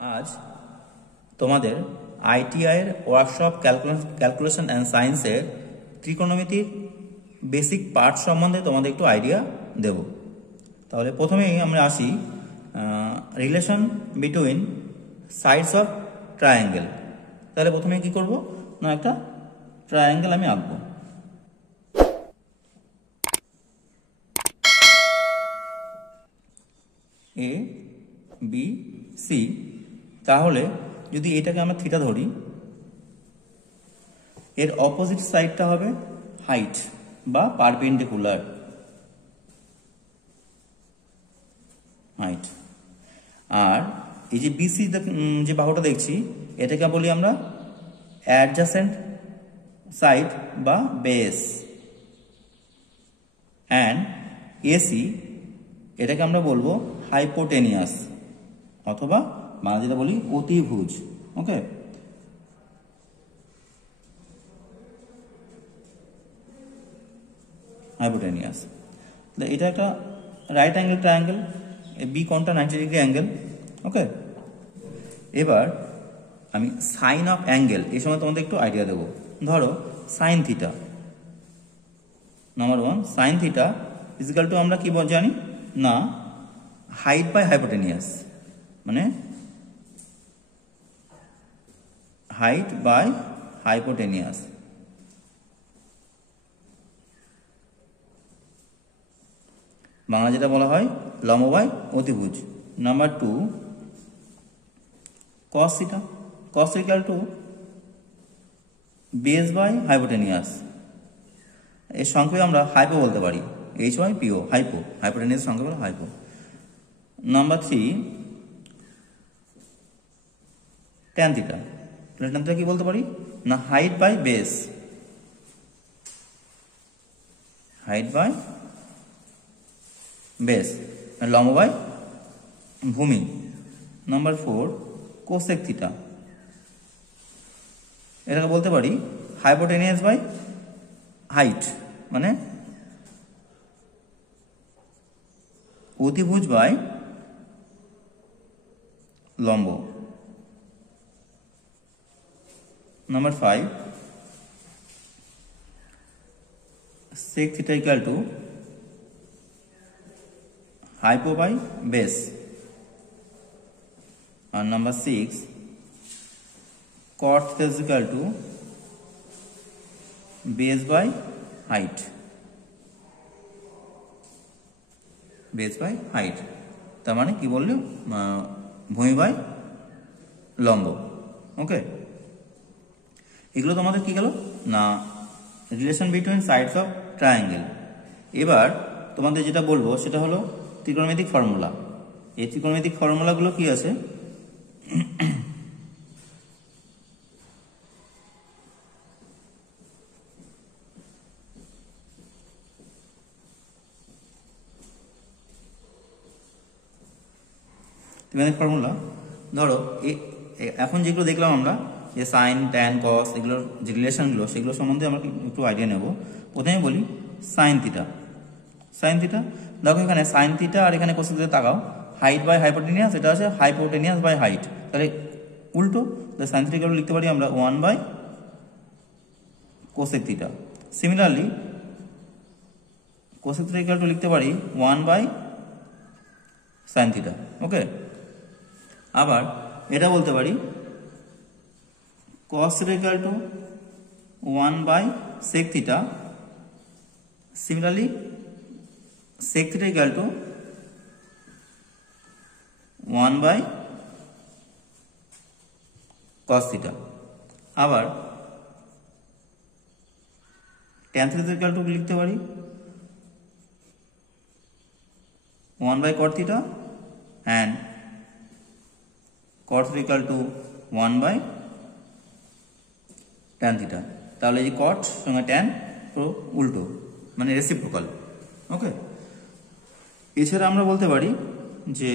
आज তোমাদের আইটিআই এর ওয়ার্কশপ ক্যালকুলেশন অ্যান্ড সায়েন্সের ত্রিকোণমিতির বেসিক পার্ট সম্বন্ধে তোমাদের একটু আইডিয়া দেব। তাহলে প্রথমেই আমরা আসি relation between sides of triangle. তাহলে প্রথমে কি করব না, একটা ট্রায়াঙ্গেল আমি আঁকবো। A B C. তাহলে যদি এটাকে আমরা থিটা ধরি, এর অপোজিট সাইডটা হবে হাইট বা পারপেন্ডিকুলার হাইট। আর এই যে বিসি যে বাহুটা দেখছি, এটাকে বলি আমরা অ্যাডজাসেন্ট সাইড বা বেস। অ্যান্ড এসি এটাকে আমরা বলবো হাইপোটেনিয়াস অথবা আমরা যেটা বলি অতিভুজ। ওকে, হাইপোটেনিয়াস। এটা একটা রাইট অ্যাঙ্গেল ট্রায়াঙ্গেল, বি কোণটা 90 ডিগ্রি অ্যাঙ্গেল। ওকে, এবার আমি সাইন অফ অ্যাঙ্গেল এই সময় তোমাদের একটু আইডিয়া দেবো। ধরো sine theta, number 1 sine theta equal to আমরা কি জানি না, হাইট বাই হাইপোটেনিয়াস, মানে হাইট বাই হাইপোটেনিয়াস। বাংলা যেটা বলা হয় লম্ব বাই অতিভুজ। Number 2 cos theta, cos equal to base by hypotenuse. এর সংক্ষেপে আমরা হাইপো বলতে পারি, H by P O, hypo. Hypotenuse সংক্ষেপে hypo. Number 3 tan theta. Tan theta কি বলতে পারি না, height by base, height by base, লম্ব বাই ভূমি। নাম্বার 4 কোসেক থিটা, এটাকে বলতে পারি হাইপোটেনিয়াস বাই হাইট, মানে অতিভুজ বাই লম্ব। Number 5 sec theta equal to hypo by base। আর number 6 cot theta is equal to base by height, base by height। তার মানে কি বললো, ভূমি বাই লম্ব। ওকে, এগুলো তোমাদের কি গেল না, relation between sides of triangle. এবার তোমাদের যেটা বলবো সেটা হলো ত্রিকোণমিতিক ফর্মুলা। এই ত্রিকোণমিতিক ফর্মুলাগুলো কি আছে, ত্রিকোণমিতিক ফর্মুলা ধরো এখন যেগুলো দেখলাম আমরা, যে সাইন ট্যান কস, এগুলোর যে রিলেশনগুলো সেগুলো সম্বন্ধে আমরা একটু আইডিয়া নেব। প্রথমে বলি সাইন থিটা। সাইন থিটা দেখো এখানে সাইন থিটা আর এখানে কোসেক থিটা তাকাও, হাইট বাই হাইপোটেনিয়াস, এটা আছে হাইপোটেনিয়াস বাই হাইট। তাহলে উল্টো সাইন থিটা লিখতে পারি আমরা 1 by cosec theta. Similarly cosec theta equal to লিখতে পারি 1 বাই সাইন থিটা। ওকে, আবার এটা বলতে পারি cos theta equal to 1 by sec theta। Similarly sec theta equal to 1 by cos theta। আবার tan theta equal to লিখতে পারি 1 by cot theta and cot theta equal to 1 by tan theta. তাহলে এই কট সঙ্গে ট্যান পুরো উল্টো, মানে reciprocal. ওকে, এছাড়া আমরা বলতে পারি যে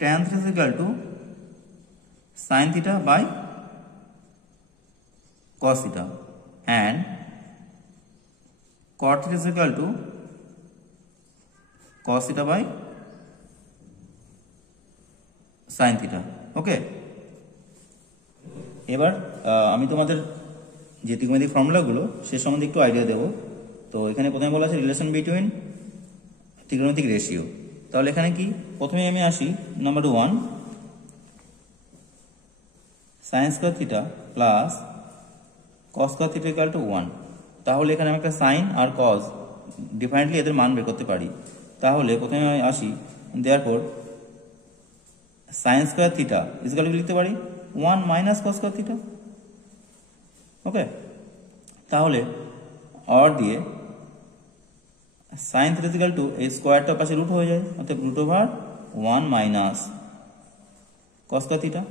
tan theta equal to sine theta by cos theta and cot theta equal to cos theta by sine theta. Okay, এবার আমি তোমাদের যে ত্রিকোণমিতিক ফর্মুলাগুলো সে সম্বন্ধে একটু আইডিয়া দেবো। তো এখানে প্রথমে বলা আছে রিলেশন বিটুইন ত্রিকোণমিতিক রেশিও। তাহলে এখানে কি, প্রথমে আমি আসি number 1, sign square theta plus cos square theta equal to 1। তাহলে এখানে আমি একটা সাইন আর কস ডিফারেন্টলি এদের মান বের করতে পারি। তাহলে প্রথমে আমি আসি, therefore sign square theta equal to লিখতে পারি 1 মাইনাস কস স্কয়ার থিটা। ওকে, তাহলে অর দিয়ে সাইন থিটা ইকুয়াল টু এই স্কোয়ারটা পাশে রুট হয়ে যায়, অর্থাৎ root over 1 minus cos square theta.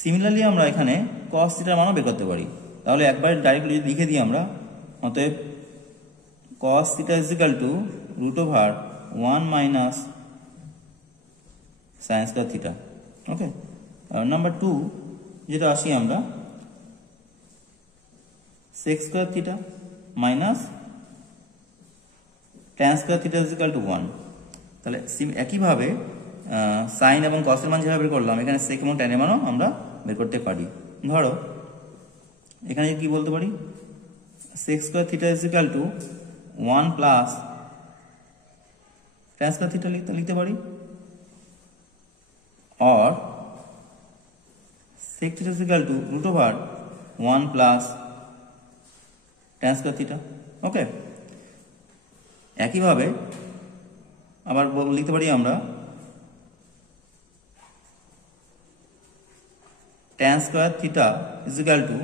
Similarly আমরা এখানে কস থিটার মানও বের করতে পারি। তাহলে একবার ডাইরেক্টলি লিখে দিই আমরা, অতএব cos theta is equal to root over 1 minus sine square theta. Okay, number 2 যেটা আসি আমরা, sec square theta minus tan square theta is equal to 1। তাহলে একইভাবে সাইন এবং কসের মান যেভাবে বের করলাম, এখানে সেক এবং ট্যানের মানও আমরা বের করতে পারি। ধরো এখানে কি বলতে পারি, sec square theta is equal to 1 plus tan square theta লিখতে পারি, और sec theta is equal to root over 1 plus tan square theta। ওকে, একইভাবে আবার লিখতে পারি আমরা tan square theta is equal to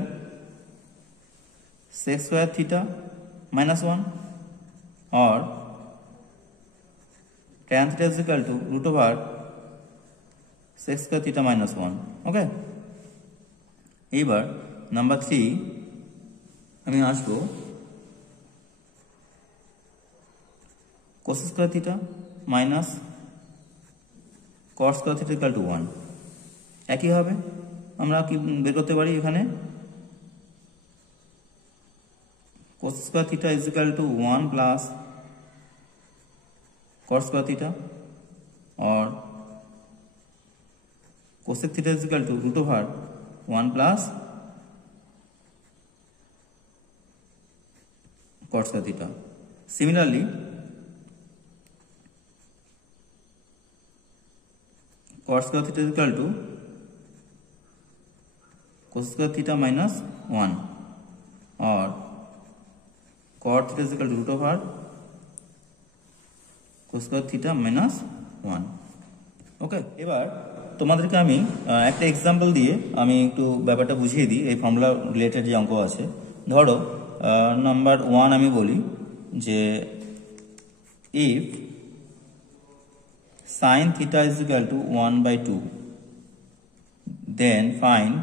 sec square theta minus 1 और tan theta is equal to root over sec square theta minus 1। ওকে, এইবার number 3 আমি আসবো cos square theta minus cos square theta equal to 1। একইভাবে আমরা কি বের করতে পারি, এখানে cos square theta is equal to 1 plus cos square theta और cosec theta is equal to root over 1 plus cos square theta। Similarly, cos square theta is equal to cos square theta minus 1 और cot theta is equal to root over cos square theta minus 1। ওকে, এবার তোমাদেরকে আমি একটা example দিয়ে আমি একটু ব্যাপারটা বুঝিয়ে দিই, এই ফর্মুলা রিলেটেড যে অঙ্ক আছে। ধরো নাম্বার 1 আমি বলি যে if sin theta is equal to 1/2 then find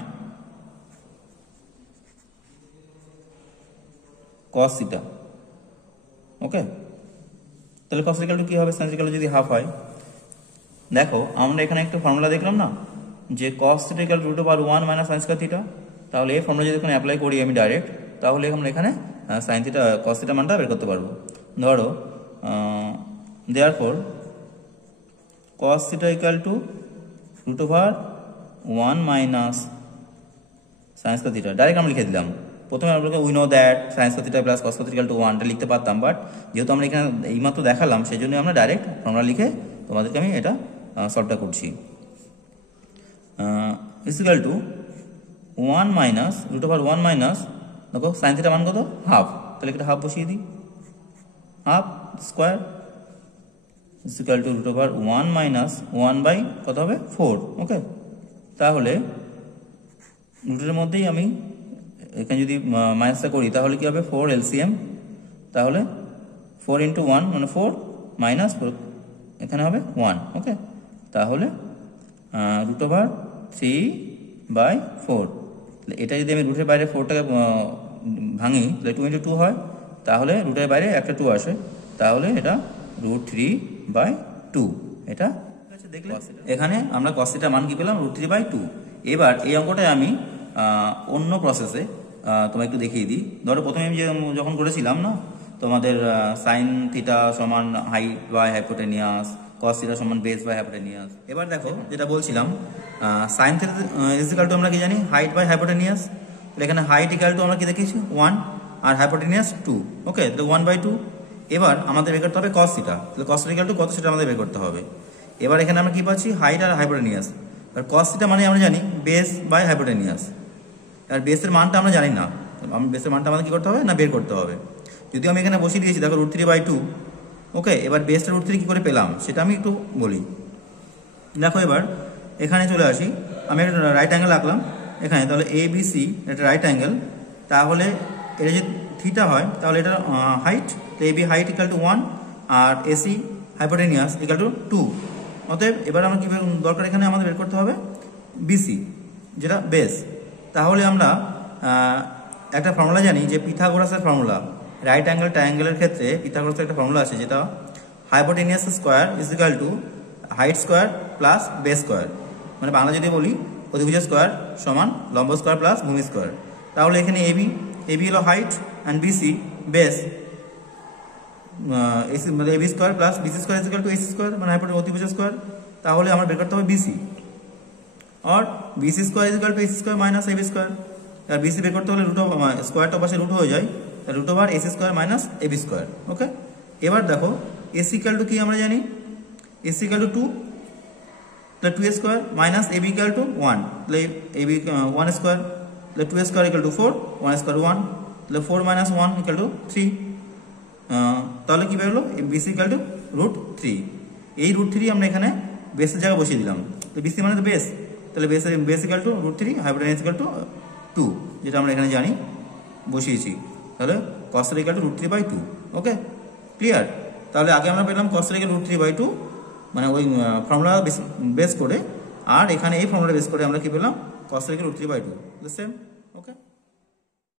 cos theta। ওকে, তাহলে cos equal to কি হবে, sin equal to যদি হাফ হয়, দেখো আমরা এখানে একটা ফর্মুলা দেখলাম না যে cos theta equal to root over 1 minus sin square theta। তাহলে এই ফর্মুলা যদি এখানে অ্যাপ্লাই করি আমি ডাইরেক্ট, তাহলে আমরা এখানে sin theta cos theta মানটা বের করতে পারবো। ধরো therefore cos theta equal to root over 1 minus sin square theta direct আমরা লিখে দিলাম। প্রথমে আমরা we know that sin square theta plus cos square theta equal to 1 টা লিখতে পারতাম, বাট যেহেতু আমরা এখানে এইমাত্র দেখালাম সেই জন্য আমরা ডাইরেক্ট ফর্মুলা লিখে তোমাদেরকে আমি এটা সলভটা করছি। Is equal to 1 minus root over 1 minus, দেখো সাইন থিটা মান কত, হাফ, তাহলে একটা হাফ বসিয়ে দিই, half square is equal to root over 1 minus 1 by কত হবে 4। ওকে, তাহলে রুটের মধ্যেই আমি এখানে যদি মাইনাসটা করি তাহলে কি হবে 4 এলসিএম, তাহলে 4 ইন্টু 1 মানে 4 মাইনাস 4 এখানে হবে 1। ওকে, তাহলে রুট ওভার 3/4, এটা যদি আমি রুটের বাইরে 4টাকে ভাঙি তাহলে 2 ইন্টু 2 হয়, তাহলে রুটের বাইরে একটা 2 আসে, তাহলে এটা √3/2। এটা দেখলে এখানে আমরা cos থিটার মান কি পেলাম, √3/2। এবার এই অঙ্কটায় আমি অন্য প্রসেসে তোমায় একটু দেখিয়ে দিই। ধরো প্রথমে আমি যখন করেছিলাম না তোমাদের সাইন থিটা সমান height by hypotenuse cos theta সমান বেস বাই হাইপোটেনিয়াস। এবার দেখো যেটা বলছিলাম sin theta is equal to আমরা কি জানি হাইট বাই হাইপোটেনিয়াস। এখানে হাইট ইকুয়াল টু আমরা কি দেখেছি 1 আর হাইপোটেনিয়াস 2। ওকে, তাহলে 1/2। এবার আমাদের বের করতে হবে cos থিটা, তাহলে cos থিটা ইকুয়াল টু কত সেটা আমাদের বের করতে হবে। এবার এখানে আমরা কি পাচ্ছি হাইট আর হাইপোটেনিয়াস। আর cos থিটা মানে আমরা জানি বেস বাই হাইপোটেনিয়াস। আর বেসের মানটা আমরা জানি না, বেসের মানটা আমাদের কি করতে হবে না বের করতে হবে। যদিও আমি এখানে বসিয়ে দিয়েছি দেখো √3/2। ওকে, এবার বেসটা √3 কি করে পেলাম সেটা আমি একটু বলি। দেখো এবার এখানে চলে আসি, আমি একটা রাইট অ্যাঙ্গেল আঁকলাম এখানে, তাহলে ABC এটা রাইট অ্যাঙ্গেল, তাহলে এটা যদি থিটা হয় তাহলে এটা height, AB height equal to 1 আর AC হাইপোটেনিয়াস ইকুয়াল টু 2। অতএব এবার আমরা কি দরকার এখানে আমাদের বের করতে হবে BC যেটা বেস। তাহলে আমরা একটা ফর্মুলা জানি যে পিথাগোরাসের ফর্মুলা, রাইট অ্যাঙ্গেল ট্রায়াঙ্গেলের ক্ষেত্রে পিথাগোরাসের একটা ফর্মুলা আছে যেটা hypotenuse square is equal two height square plus base square, মানে বাংলা যদি বলি অধিভুজ স্কোয়ার সমান লম্ব স্কোয়ার প্লাস ভূমি স্কোয়ার। তাহলে এখানে AB হলো হাইট অ্যান্ড BC বেস, মানে AB square plus BC square is equal to AC square মানে অধিভুজ স্কোয়ার। তাহলে আমার বের করতে হবে BC, और BC square is equal to AC square minus AB square. আর BC বের করতে হলে স্কোয়ারটা পাশে রুট হয়ে যায়, √/AC square minus AB square. Okay, এবার দেখো AC ইকুয়াল টু কি আমরা জানি AC ইকুয়াল টু 2, তাহলে 2A square minus AB equal to 1, তাহলে AB 1 স্কোয়ার, তাহলে 2A square equal to 4, 1 square 1, তাহলে 4 মাইনাস 1 ইকুয়াল টু 3। তাহলে কি বেরোলো BC ইকুয়াল টু √3। এই √3 আমরা এখানে বেসের জায়গায় বসিয়ে দিলাম, তো BC মানে তো বেস, তাহলে base equal to √3, hypotenuse equal to 2 যেটা আমরা এখানে জানি বসিয়েছি। তাহলে cos থিটা ইকুয়াল টু √3/2। ওকে, ক্লিয়ার। তাহলে আগে আমরা পেলাম cos থিটা ইকুয়াল টু √3/2 মানে ওই ফর্মুলা বেস করে, আর এখানে এই ফর্মুলা বেস করে আমরা কি পেলাম cos theta equal two √3/2 same.